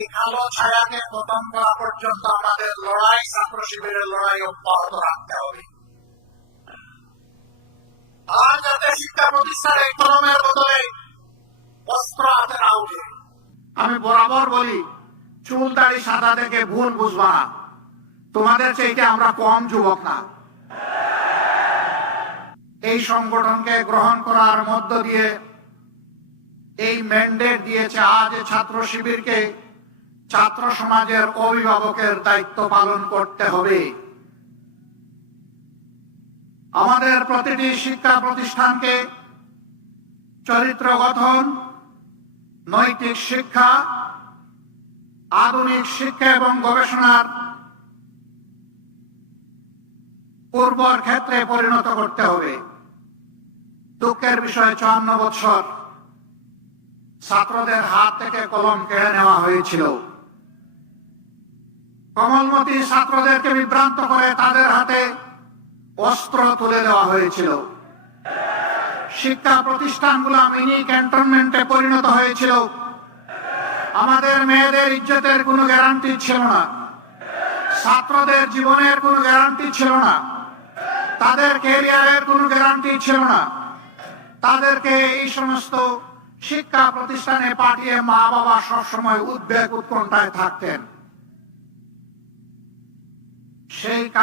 কালো ছায়াকে পতন করা পর্যন্ত আমাদের লড়াই, ছাত্র শিবিরের লড়াই অব্যাহত রাখতে হবে। আর যাতে শিক্ষা প্রতিষ্ঠানে কলমের বদলে অস্ত্র হাতে না উঠে। আমি বরাবর বলি, চুল দাড়ি সাদা দেখে ভুল বুঝবা না, তোমাদের চাইতে আমরা কম যুবক না। এই সংগঠনকে গ্রহণ করার মধ্য দিয়ে এই ম্যান্ডেট দিয়েছে আজ ছাত্র শিবিরকে ছাত্র সমাজের অভিভাবকের দায়িত্ব পালন করতে হবে। আমাদের প্রতিটি শিক্ষা প্রতিষ্ঠানকে চরিত্র গঠন, নৈতিক শিক্ষা, আধুনিক শিক্ষা এবং গবেষণার উর্বর ক্ষেত্রে পরিণত করতে হবে। দুঃখের বিষয় 54 বছর ছাত্রদের হাত থেকে কলম কেড়ে নেওয়া হয়েছিল। কোমলমতি ছাত্রদেরকে বিভ্রান্ত করে তাদের হাতে অস্ত্র তুলে দেওয়া হয়েছিল। শিক্ষা প্রতিষ্ঠানগুলো মিনি ক্যান্টনমেন্টে পরিণত হয়েছিল। আমাদের মেয়েদের ইজ্জতের কোনো গ্যারান্টি ছিল না, ছাত্রদের জীবনের কোনো গ্যারান্টি ছিল না, তাদের ক্যারিয়ারের কোনো গ্যারান্টি ছিল না। তাদেরকে এই সমস্ত শিক্ষা প্রতিষ্ঠানে পাঠিয়ে মা বাবা সবসময় উদ্বেগ উৎকণ্ঠায় থাকতেন। সেই কাল